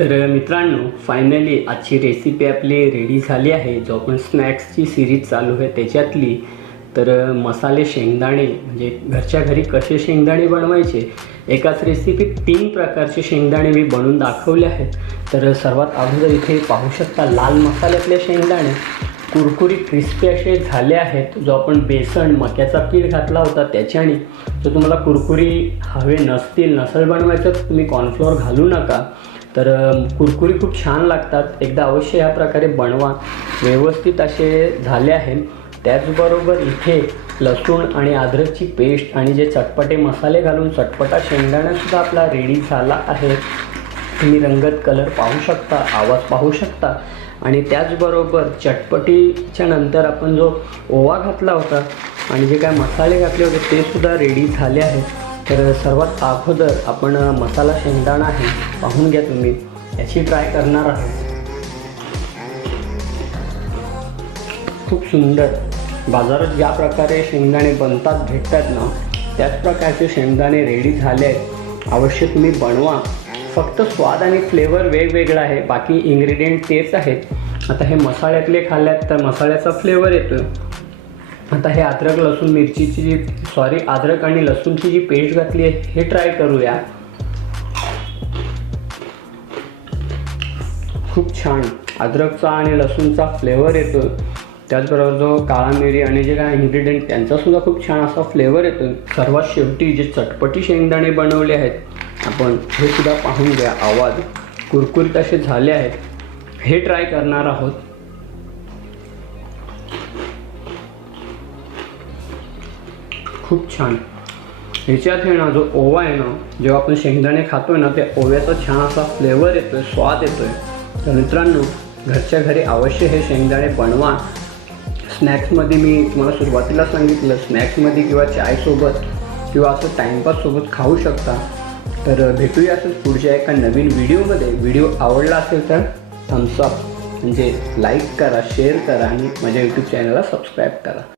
तर मित्रांनो, फायनली आजची रेसिपी आपली रेडी झाली आहे. जो आपण स्नॅक्सची सिरीज चालू आहे त्याच्यातली. तर मसाले शेंगदाणे म्हणजे घरच्या घरी कसे शेंगदाणे बनवायचे, एकाच रेसिपीत 3 प्रकारचे शेंगदाणे मी बनवून दाखवले आहेत. तर सर्वात अगोदर इथे पाहू शकता लाल मसाल्यातले शेंगदाणे कुरकुरीत क्रिस्पी असे झाले आहेत. जो आपण बेसन मक्याचा पीठ घातला होता त्याच्याने. जर तुम्हाला कुरकुरी हवे नसेल बनवायचं तर तुम्ही कॉर्नफ्लोअर घालू नका. तर कुरकुरी खूप छान लागतात. एकदा अवश्य या प्रकारे बनवा. व्यवस्थित असे झाले आहेत. त्याचबरोबर इथे लसूण आणि अद्रकची पेस्ट आणि जे चटपटे मसाले घालून चटपटा शेंगदाणासुद्धा आपला रेडी झाला आहे. तुम्ही रंगत कलर पाहू शकता, आवाज पाहू शकता. आणि त्याचबरोबर चटपटीच्या नंतर आपण जो ओवा घातला होता आणि जे काय मसाले घातले होते ते सुद्धा रेडी झाले आहेत. तर सर्वात अगोदर आपण मसाला शेंगदाणा आहे पाहून घ्या तुम्ही, याची ट्राय करणार आहोत. खूप सुंदर बाजारात ज्या प्रकारे शेंगदाणे बनतात भेटतात ना, त्याच प्रकारचे शेंगदाणे रेडी झाले आहेत. अवश्य तुम्ही बनवा. फक्त स्वाद आणि फ्लेवर वेगवेगळा आहे, बाकी इन्ग्रेडियंट तेच आहेत. आता हे मसाल्यातले खाल्ल्यात तर मसाल्याचा फ्लेवर येतो. आता हे अद्रक लसूण मिरचीची अद्रक आणि लसूणची जी पेस्ट घातली आहे हे ट्राय करूया. खूप छान अद्रकचा आणि लसूणचा फ्लेवर येतो. त्याचबरोबर जो काळा मिरी आणि जे काय इन्ग्रेडियंट त्यांचासुद्धा खूप छान असा फ्लेवर येतो. सर्वात शेवटी जे चटपटी शेंगदाणे बनवले आहेत आपण हे सुद्धा पाहून घ्या. आवाज कुरकुरीत असे झाले आहेत. हे ट्राय करणार आहोत. खूप छान. ह्याच्यात आहे ना जो ओवा आहे ना, जेव्हा आपण शेंगदाणे खातोय ना त्या ओव्याचा छान असा फ्लेवर येतोय, स्वाद येतोय. तर मित्रांनो, घरच्या घरी अवश्य हे शेंगदाणे बनवा. स्नॅक्समध्ये मी तुम्हाला सुरुवातीला सांगितलं, स्नॅक्समध्ये किंवा चायसोबत किंवा असं टाईमपाससोबत खाऊ शकता. तर भेटूया असंच पुढच्या एका नवीन व्हिडिओमध्ये. व्हिडिओ आवडला असेल तर थम्सअप म्हणजे लाईक करा, शेअर करा आणि माझ्या यूट्यूब चॅनलला सबस्क्राईब करा.